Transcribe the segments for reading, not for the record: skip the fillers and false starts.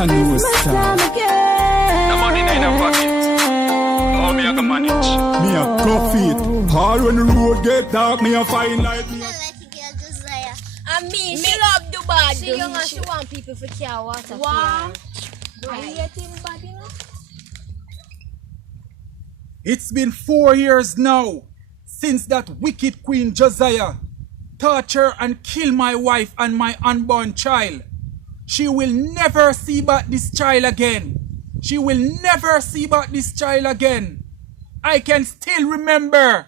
I know it's time. The money in a pocket. How me I can manage? Me a go feet. All when the road get dark, me a find light. I like the girl Josiah. And me, she love the bad. She young and she want people for care water. Wow. Right. Are you getting bad, you know? It's been 4 years now since that wicked queen Josiah torture and kill my wife and my unborn child. She will never see back this child again. She will never see back this child again. I can still remember.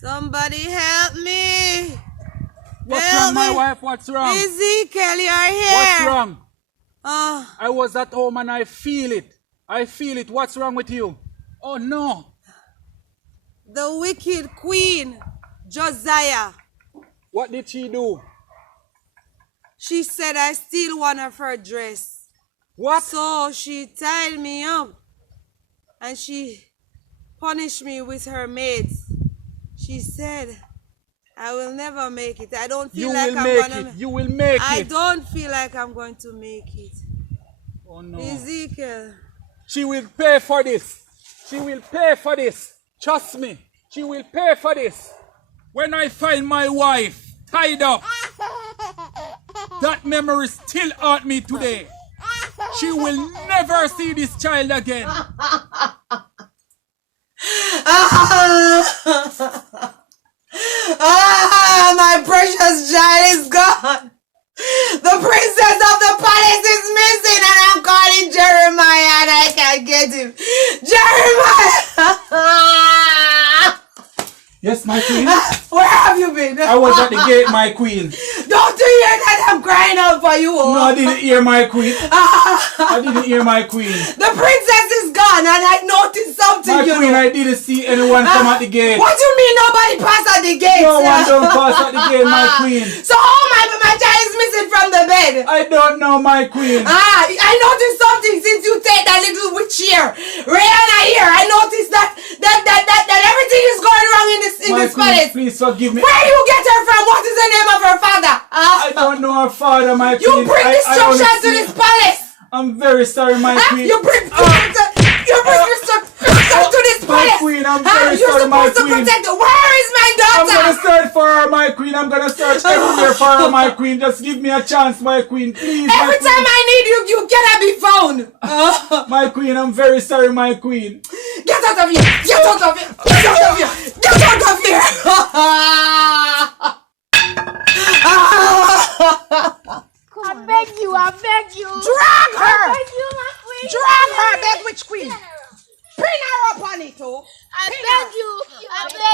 Somebody help me. What's Help wrong, my me. wife? What's wrong? Ezekiel, you're here. What's wrong? Ah, I was at home and I feel it. I feel it. What's wrong with you? Oh no. the wicked queen, Josiah. What did she do? She said I steal one of her dress. What? So she tied me up and she punished me with her maids. She said, I will never make it. I don't feel You like will I'm make gonna it. You will make I it. don't feel like I'm going to make it. Oh no. Ezekiel. She will pay for this. She will pay for this. Trust me. She will pay for this. When I find my wife tied up, that memory still haunt me today. She will never see this child again. My precious child is gone. The princess of the palace is missing and I'm calling Jeremiah and I can't get him. Jeremiah! Yes, my queen. Where have you been? I was at the gate, my queen. Don't you hear that I'm crying out for you? No, I didn't hear my queen. I didn't hear my queen. The princess is gone and I noticed something. My queen, I didn't see anyone come at the gate. What do you mean nobody passed at the gate? No one don't pass at the gate, my queen. So my child is missing from the bed. I don't know, my queen. I noticed something since you take that little witch here. Rihanna here. I noticed that everything is going wrong in this My queen, palace. please forgive me. Where you get her from? What is the name of her father? I don't know her father, my You queen. bring I destruction only to see- this palace. I'm very sorry, my queen. You bring destruction to this My palace. queen, I'm very You're sorry, my supposed to queen. protect her. Where is my I'm daughter? gonna search for her, my queen. I'm gonna search everywhere for her, my queen. Just give me a chance, my queen. Please, my Every queen. time I need you, you cannot be found. My queen, I'm very sorry, my queen. Get out of here! Get out of here! Get out of here! Get out of here! I beg you. Drag her! I beg you, my queen. Drag her, that witch queen! Pin her up on it, oh! I beg you.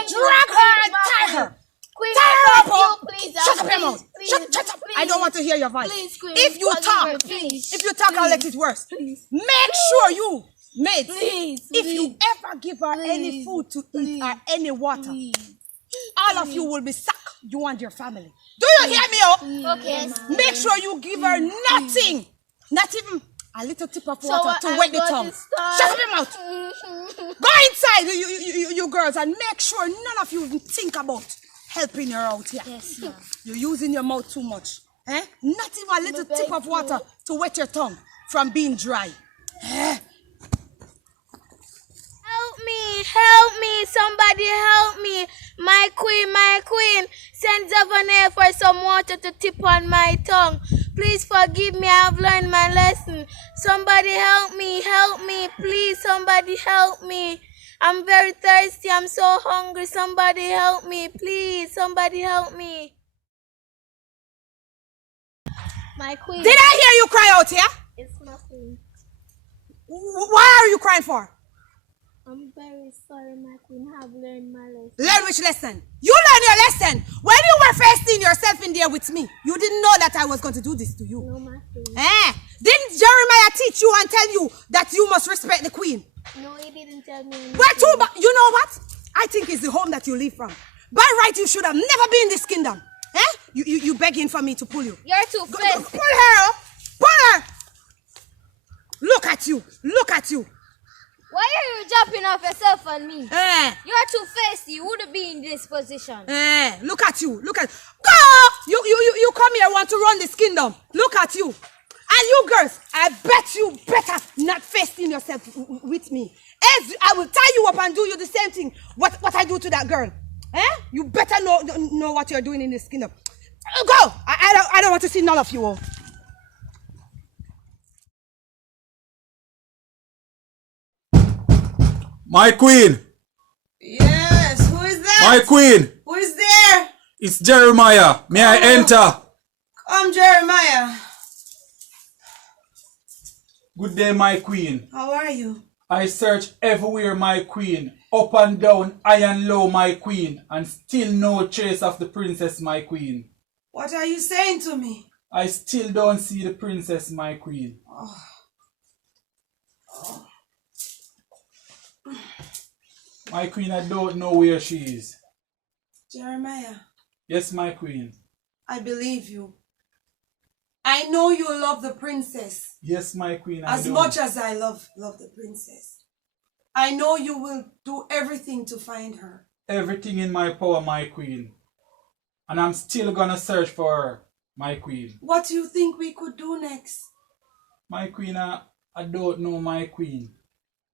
Drag her and tie her! Queen, Tie her I up, beg oh! you, please. Shut up your mouth! Please, Shut up! please. I don't want to hear your voice. Please, queen. If you Forgive talk, her, please. if you talk, I'll let it worse. Please. Make sure you, mate, Please, if you please. ever give her any Please, food to eat please, or any water, Please. all of you will be sacked, you and your family. Do you hear me, oh? Okay. Make sure you give her nothing, not even a little tip of water to wet the tongue. Shut up your mouth. Go inside, you girls, and make sure none of you even think about helping her out here. Yes, ma'am. You're using your mouth too much. Eh? Not even a little tip of water to wet your tongue from being dry. Eh? Help me, somebody help me. My queen, send Zavane for some water to tip on my tongue. Please forgive me, I've learned my lesson. Somebody help me, please, somebody help me. I'm very thirsty, I'm so hungry, somebody help me, please, somebody help me. My queen. Did I hear you cry out here? It's my queen. Why are you crying for? I'm very sorry, my queen. I've learned my lesson. Learn which lesson? You learned your lesson. When you were first seeing yourself in there with me, you didn't know that I was going to do this to you. No, my queen. Didn't Jeremiah teach you and tell you that you must respect the queen? No, he didn't tell me anything. Where to? You know what? I think it's the home that you live from. By right, you should have never been in this kingdom. You begging for me to pull you. You're too fast. Pull her! Pull her! Look at you! Look at you! Why are you jumping off yourself on me? Eh. You're too feisty. You wouldn't be in this position. Look at you. Look at go! You come here want to run this kingdom. Look at you. And you girls, I bet you better not facing yourself with me. Else I will tie you up and do you the same thing. What I do to that girl. You better know what you're doing in this kingdom. Go! I don't want to see none of you all. My queen! Yes, who is that? My queen! Who is there? It's Jeremiah. May I enter? Come, Jeremiah. Good day, my queen. How are you? I search everywhere, my queen. Up and down, high and low, my queen. And still no trace of the princess, my queen. What are you saying to me? I still don't see the princess, my queen. My queen, I don't know where she is. Jeremiah, Yes, my queen. I believe you. I know you love the princess Yes, my queen. I as do. much as I love the princess. I know you will do everything to find her. Everything in my power, my queen. And I'm still gonna search for her, my queen. What do you think we could do next? My queen, I don't know, my queen.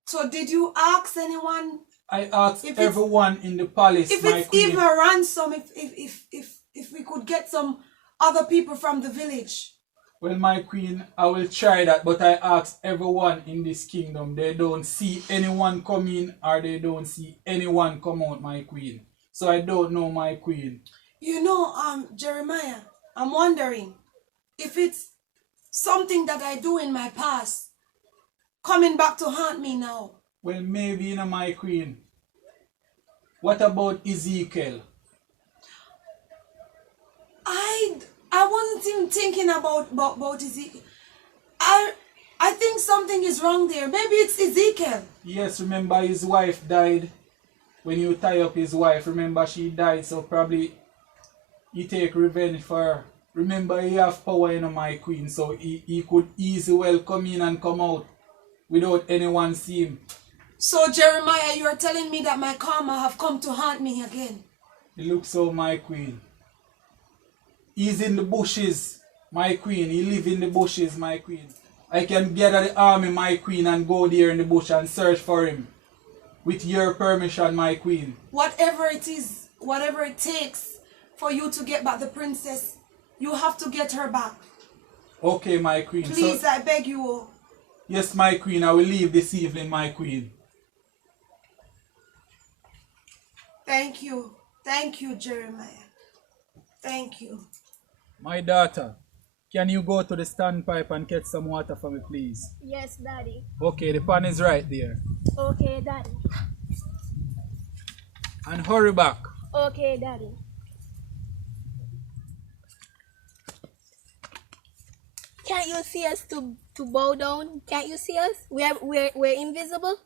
So did you ask anyone? I asked If it's- everyone in the palace, If my it's queen. even a ransom, if we could get some other people from the village. Well, my queen, I will try that, but I asked everyone in this kingdom. They don't see anyone come in or they don't see anyone come out, my queen. So I don't know, my queen. You know, Jeremiah, I'm wondering if it's something that I do in my past coming back to haunt me now. Well, maybe, you know, my queen. What about Ezekiel? I wasn't even thinking about Ezekiel. I think something is wrong there. Maybe it's Ezekiel. Yes, remember his wife died. When you tie up his wife, remember she died, so probably he take revenge for her. Remember he have power, you know, my queen, so he could easily well come in and come out without anyone see him. So Jeremiah, you are telling me that my karma have come to haunt me again. It looks so, my queen. He's in the bushes, my queen. He live in the bushes, my queen. I can gather the army, my queen, and go there in the bush and search for him. With your permission, my queen. Whatever it is, whatever it takes for you to get back the princess, you have to get her back. Okay, my queen. Please, So, I beg you all. yes, my queen, I will leave this evening, my queen. Thank you. Thank you, Jeremiah. Thank you. My daughter, can you go to the standpipe and get some water for me, please? Yes, Daddy. Okay, the pan is right there. Okay, Daddy. And hurry back. Okay, Daddy. Can't you see us to bow down? Can't you see us? We're invisible.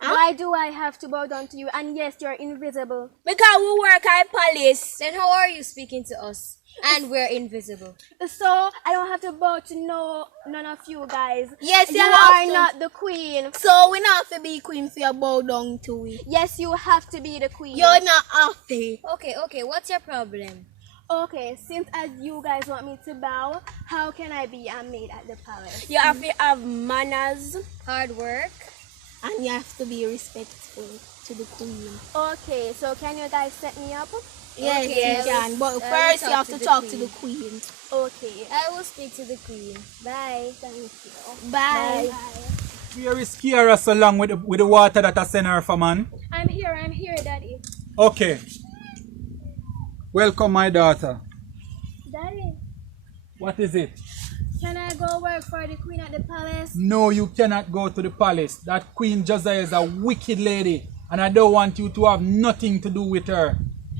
Huh? Why do I have to bow down to you? And yes, you're invisible. Because we work at police. Then how are you speaking to us? And we're invisible. So I don't have to bow to none of you guys. Yes, you have are to. not the queen. So we not have to be queen for your bow down to we. Yes, you have to be the queen. You're not have to. Okay, what's your problem? Okay, since as you guys want me to bow, how can I be a maid at the palace? You have to have manners, hard work, and you have to be respectful to the queen. Okay, so can you guys set me up? Yes, Okay, you can. But first you have to talk to the queen. Okay. I will speak to the queen. Bye. Thank you. Bye. Where is Kiara so long with the water that I sent her for, man? I'm here, Daddy. Okay. Welcome, my daughter. Daddy, What is it? can I go work for the queen at the palace? No, you cannot go to the palace. That Queen Josiah is a wicked lady, and I don't want you to have nothing to do with her.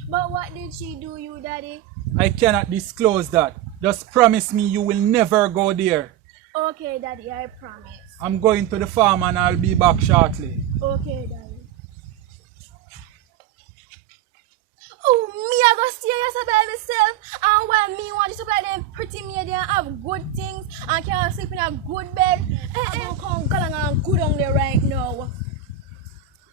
But what did she do you, Daddy? I cannot disclose that. Just promise me you will never go there. Okay, Daddy, I promise. I'm going to the farm and I'll be back shortly. Okay, Daddy. Oh, me I go stay here by myself, and when me want to supply them pretty maid and have good things and can sleep in a good bed, I'm gonna come along and go down there right now.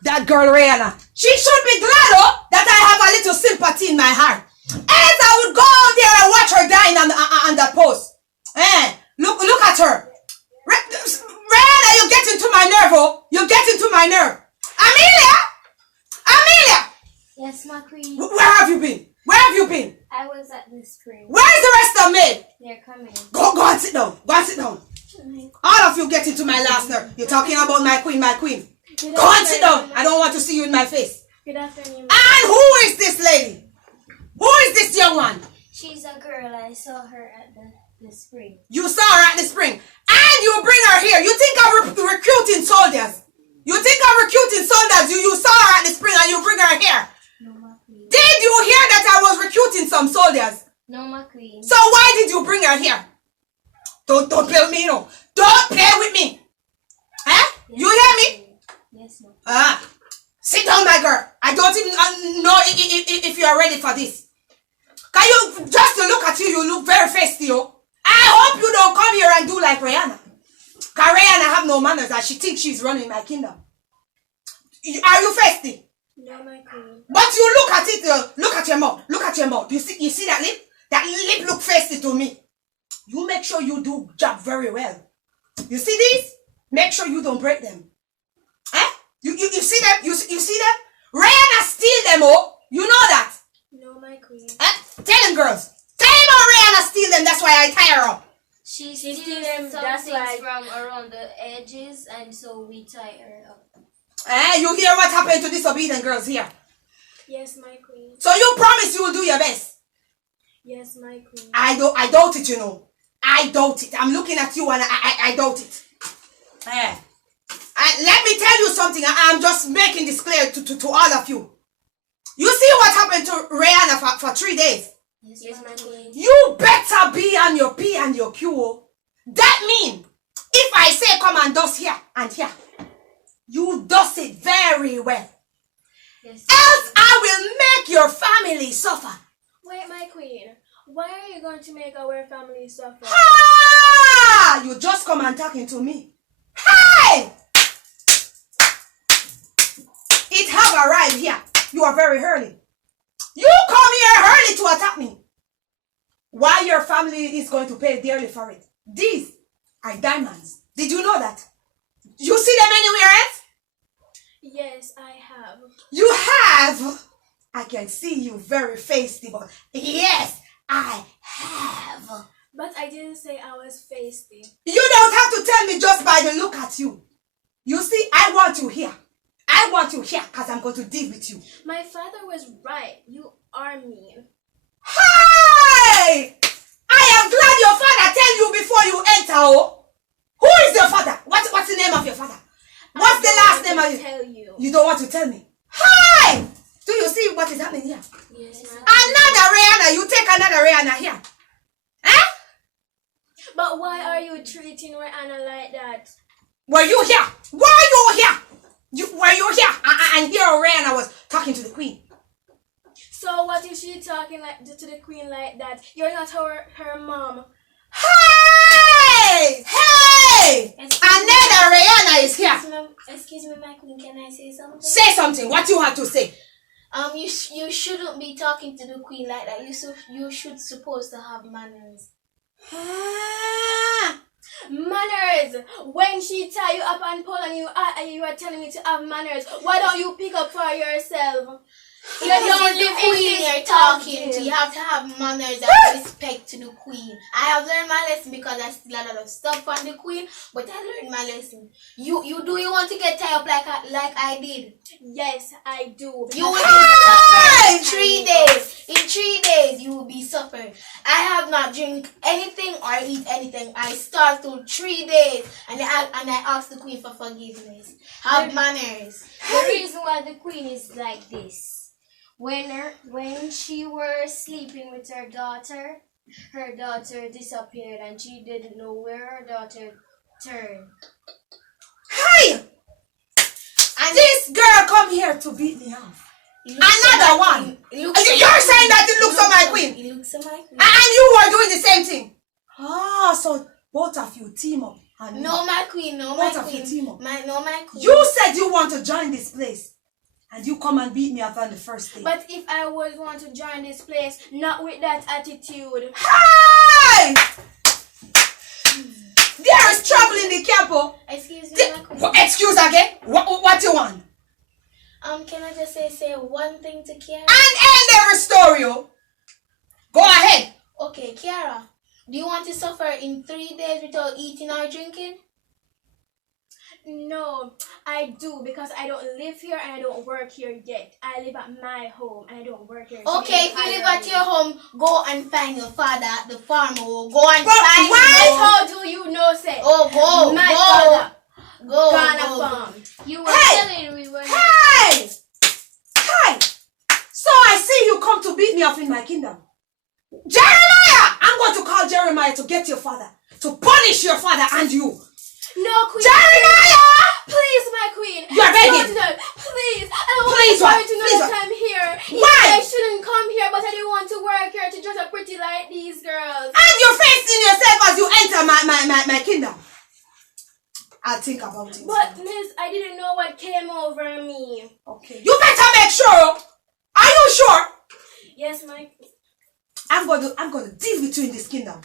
That girl Rihanna. She should be glad, oh, that I have a little sympathy in my heart. Else I would go out there and watch her dying on that post. Look at her. Rihanna, you get into my nerve, oh. You get into my nerve. Amelia! Yes, my queen. Where have you been? Where have you been? I was at the spring. Where's the rest of me? They're coming. Go and sit down. Go and sit down. All of you get into my last nerve. You're talking about my queen, my queen. Go and sit down. I don't want to see you in my face. Good afternoon. And who is this lady? Who is this young one? She's a girl. I saw her at the spring. You saw her at the spring. And you bring her here. You think I'm recruiting soldiers? You think I'm recruiting soldiers? You saw her at the spring and you bring her here. No, my queen. Did you hear that I was recruiting some soldiers? No, my queen. So why did you bring her here? Don't play with me, no. Don't play with me. Huh? Yes, You hear me? Yes, my queen. Sit down, my girl. I don't even know if you are ready for this. Can you, just to look at you, you look very feisty, oh. I hope you don't come here and do like Rihanna. Because Rihanna have no manners and she thinks she's running my kingdom. Are you feisty? No, my queen. But you look at it, look at your mouth. Look at your mouth. You see that lip? That lip look feisty to me. You make sure you do job very well. You see these? Make sure you don't break them. You see them? You see them? Rihanna steal them, oh. You know that. No, my queen. Tell them, girls. Tell them how Rihanna steal them. That's why I tie her up. She steals them. That's like from around the edges, and so we tie her up. You hear what happened to disobedient girls here? Yes, my queen. So you promise you will do your best. Yes, my queen. I doubt it, you know. I doubt it. I'm looking at you and I doubt it. Let me tell you something. I'm just making this clear to all of you. You see what happened to Rihanna for 3 days? Yes, my queen. You better be on your P and your Q. Oh. That mean, if I say come and dust here and here, you dust it very well. Yes. Else I will make your family suffer. Wait, my queen. Why are you going to make our family suffer? You just come and talking to me. Hey! It have arrived here. You are very early. You come here early to attack me. Why your family is going to pay dearly for it. These are diamonds. Did you know that? You see them anywhere else? Yes, I have. You have? I can see you very feisty, but yes, I have. But I didn't say I was feisty. You don't have to tell me just by the look at you. You see, I want you here. I want you here because I'm going to deal with you. My father was right. You are mean. Hey! I am glad your father tell you before you enter. Oh, who is your father? What's the name of your father? What's the last name of you? Tell you. You don't want to tell me. Hey! Do you see what is happening here? Yes, ma'am. Another Rihanna. You take another Rihanna here. Huh? But why are you treating Rihanna like that? Were you here? Were you here? Were you here? And here Rihanna was talking to the queen. So what if she talking like to the queen like that? You're not her mom. Hey! Hey! Another Rihanna is here. Excuse me, my queen. Can I say something? Say something. What you have to say? You shouldn't be talking to the queen like that. You should supposed to have manners. Manners. When she tie you up and pull on you, you are telling me to have manners. Why don't you pick up for yourself? You're the only queen you're talking to. You have to have manners and respect to the queen. I have learned my lesson because I steal a lot of stuff from the queen, but I learned my lesson. You want to get tied up like I did? Yes, I do. You will be in 3 days. In 3 days, you will be suffering. I have not drink anything or eat anything. I starved through 3 days, and I asked the queen for forgiveness. Have manners. The reason why the queen is like this. When she were sleeping with her daughter disappeared and she didn't know where her daughter turned. Hey! And this girl come here to beat me off. Another one. You're saying that it looks on my queen. It looks on my queen. And you were doing the same thing. So both of you team up And No, my queen. No, Both my of you queen. team up. My queen. You said you want to join this place. And you come and beat me up on the first day. But if I would want to join this place, not with that attitude. Hi! There is trouble in the camp. Oh. Excuse me, my queen. Excuse again? What you want? Can I just say one thing to Kiara? And end every story. Oh. Go ahead. Okay, Kiara. Do you want to suffer in 3 days without eating or drinking? No, I do, because I don't live here and I don't work here yet. I live at my home and I don't work here. Okay, if you live at your home, go and find your father at the farm. Or go and But find why? How do you know, say? Oh, go. My go. father. Go. Ghana go. farm. You were Hey! telling me when Hey! Hi! So I see you come to beat me up in my kingdom. Jeremiah! I'm going to call Jeremiah to get your father. To punish your father and you. No, queen. Jeremiah! Please, my queen. You're begging. Don't do that. Please. I don't Please want what? you to know Please that what? I'm here. Why? I shouldn't come here, but I didn't want to work here to dress up pretty like these girls. And you're facing yourself as you enter my kingdom. I'll think about it. But, miss, I didn't know what came over me. Okay. You better make sure. Are you sure? Yes, my queen. I'm going to deal with you in this kingdom.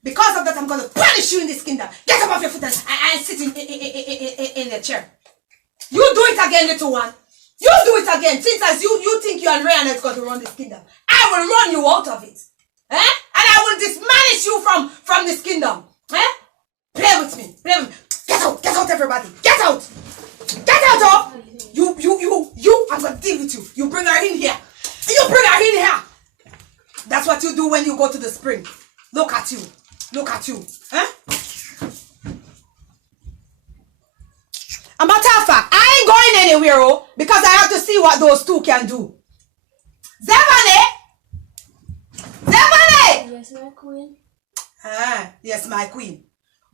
Because of that, I'm going to punish you in this kingdom. Get up off your foot and sit in the chair. You do it again, little one. You do it again. Since as you think you and Rihanna is going to run this kingdom, I will run you out of it. Eh? And I will dismanage you from this kingdom. Eh? Play with me. Play with me. Get out, everybody. Get out. Get out, oh. You, I'm going to deal with you. You bring her in here. You bring her in here. That's what you do when you go to the spring. Look at you. Look at you. Huh? A matter of fact, I ain't going anywhere, oh, because I have to see what those two can do. Zevane! Yes, my queen. Yes, my queen.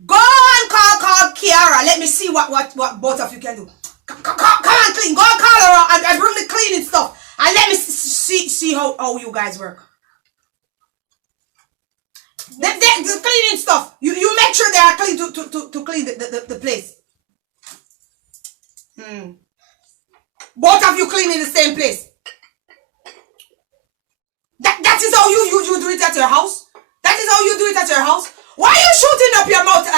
Go and call Kiara. Let me see what both of you can do. Come on, clean. Go and call her and bring the cleaning stuff. And let me see how you guys work. The cleaning stuff. You make sure they are clean to clean the place. Both of you clean in the same place. That is how you do it at your house? That is how you do it at your house? Why are you shooting up your mouth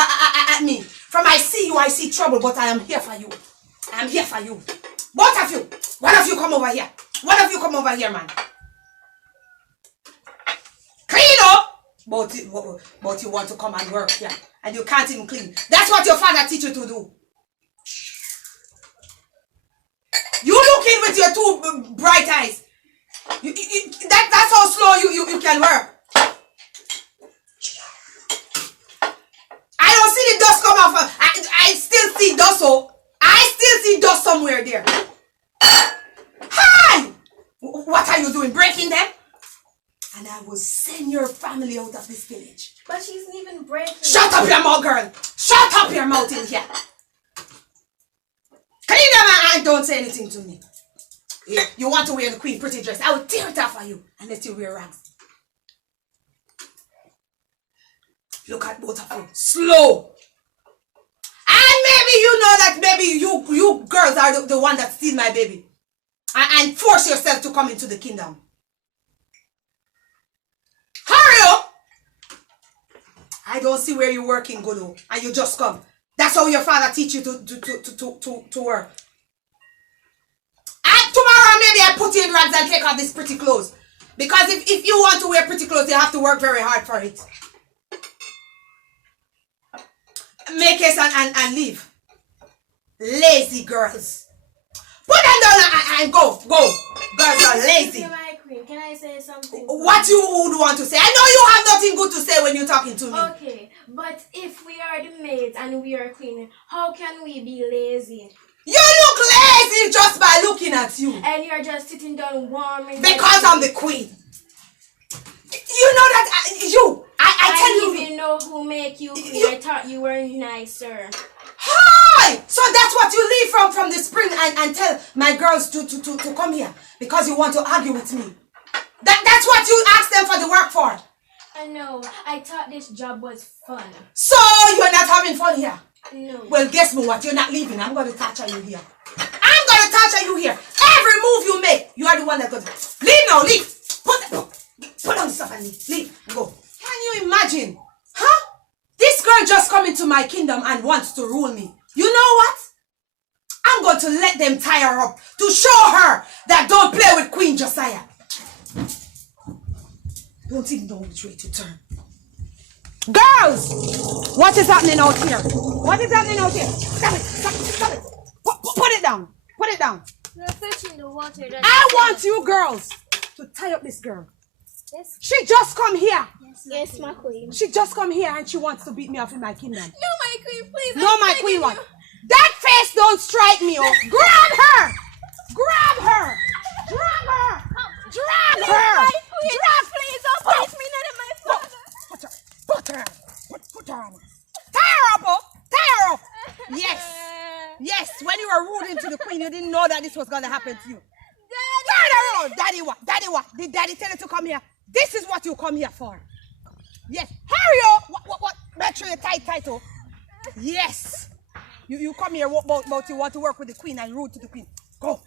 at me? From I see you, I see trouble, but I am here for you. I am here for you. Both of you. One of you come over here. One of you come over here, man. Clean up. But you want to come and work here. And you can't even clean. That's what your father teach you to do. You look in with your two bright eyes. That's how slow you can work. I don't see the dust come off. I still see dust. So I still see dust somewhere there. Hi! What are you doing? Breaking them? And I will send your family out of this village. But she's even breaking. Shut up your mouth, girl. Shut up your mouth in here. Clean them and don't say anything to me. Yeah, you want to wear the queen pretty dress. I will tear it off for you and let you wear rags. Look at both of you. Slow. And maybe you know that maybe you girls are the one that steal my baby. And force yourself to come into the kingdom. Hurry up! I don't see where you're working, Gulu, and you just come. That's how your father teach you to work. And tomorrow maybe I put you in rags and take off these pretty clothes. Because if you want to wear pretty clothes, you have to work very hard for it. Make haste and leave. Lazy girls. Put them down and go. Girls are lazy. My queen, can I say something? What you would want to say? I know you have nothing good to say when you're talking to me. Okay, but if we are the maids and we are queen, how can we be lazy? You look lazy just by looking at you. And you're just sitting down warming. Because I'm the queen. You know that I tell you. I didn't even know who make you queen. I thought you were nicer. Hi! So that's what you leave from the spring and tell my girls to come here. Because you want to argue with me. That's what you asked them for the work for. I know. I thought this job was fun. So you're not having fun here. No. Well, guess me what? You're not leaving. I'm going to torture you here. I'm going to torture you here. Every move you make, you are the one that's going to... Leave now, leave. Put on the stuff and leave. Leave. Go. Can you imagine? Huh? This girl just come into my kingdom and wants to rule me. You know what? I'm going to let them tie her up to show her that don't play with Queen Josiah. Don't even know which way to turn. Girls! What is happening out here? What is happening out here? Stop it! Stop it! Put it down! Put it down! We're fetching the water. I want you girls to tie up this girl. Yes. She just come here. Yes, my queen. She just come here and she wants to beat me off in my kingdom. No, my queen, please. No, my queen one. That face don't strike me, oh. Grab her! Grab her! Drag her! Drag her! My queen, Drag! please don't place me near my father. Put her! Put her on. Tie her up, oh! Tie her up! Yes! Yes, when you were rude to the queen, you didn't know that this was going to happen to you. Turn around! Daddy what? Daddy what? Did daddy tell you to come here? This is what you come here for. Yes. Hurry up! What? Make sure you're tight, oh. Yes. You come here about you want to work with the queen and rude to the queen. Go.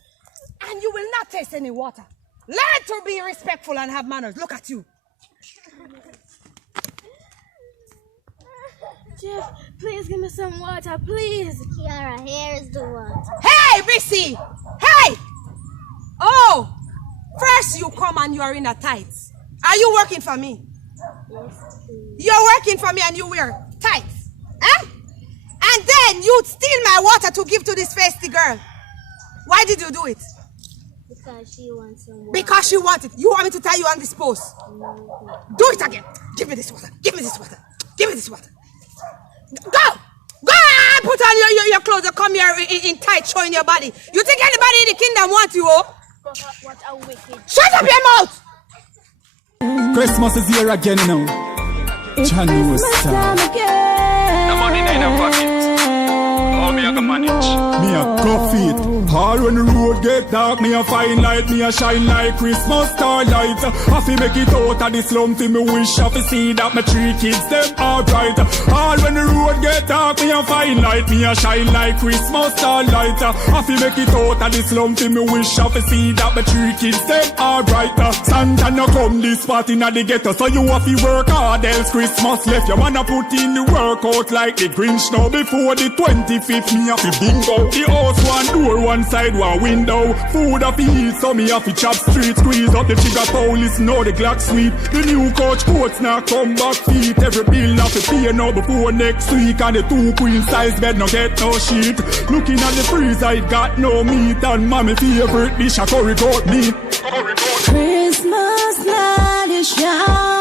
And you will not taste any water. Learn to be respectful and have manners. Look at you. Jeff, please give me some water, please. Kiara, here is the water. Hey, Missy! Hey! Oh! First you come and you are in a tights. Are you working for me? Yes, please. You're working for me and you wear tights. Eh? And then you steal my water to give to this feisty girl. Why did you do it? Because she wants some water. Because she wanted. You want me to tie you on this post? No. Do it again. Give me this water. Give me this water. Give me this water. Go! Go and put on your clothes and come here in tight showing your body. You think anybody in the kingdom wants you, oh? What a wicked. Shut up your mouth! Christmas is here again now. Josiah. The money in the pocket. How me I can manage? Me a go feet. All when the road get dark, me a find light, me a shine like Christmas starlight. I fi make it out of the slum, fi me wish I fi see that my 3 kids them alright. All when the road get dark, me a find light, me a shine like Christmas starlight. I fi make it out of the slum, fi me wish I fi see that my 3 kids them alright. Santa no come this party inna the ghetto, so you have to work hard, else Christmas left. You wanna put in the work out like the Grinch now. Before the 25th, me have to bingo. The house one door, one side, one window. Food have to eat, so me have to chop street. Squeeze up the trigger police, know the Glock sweet. The new coach coats now come back feet. Every bill have to pay now before next week. And the 2 queen size bed no get no sheet. Looking at the freezer, it got no meat. And mommy favorite dish a curry goat meat. Christmas light is shining.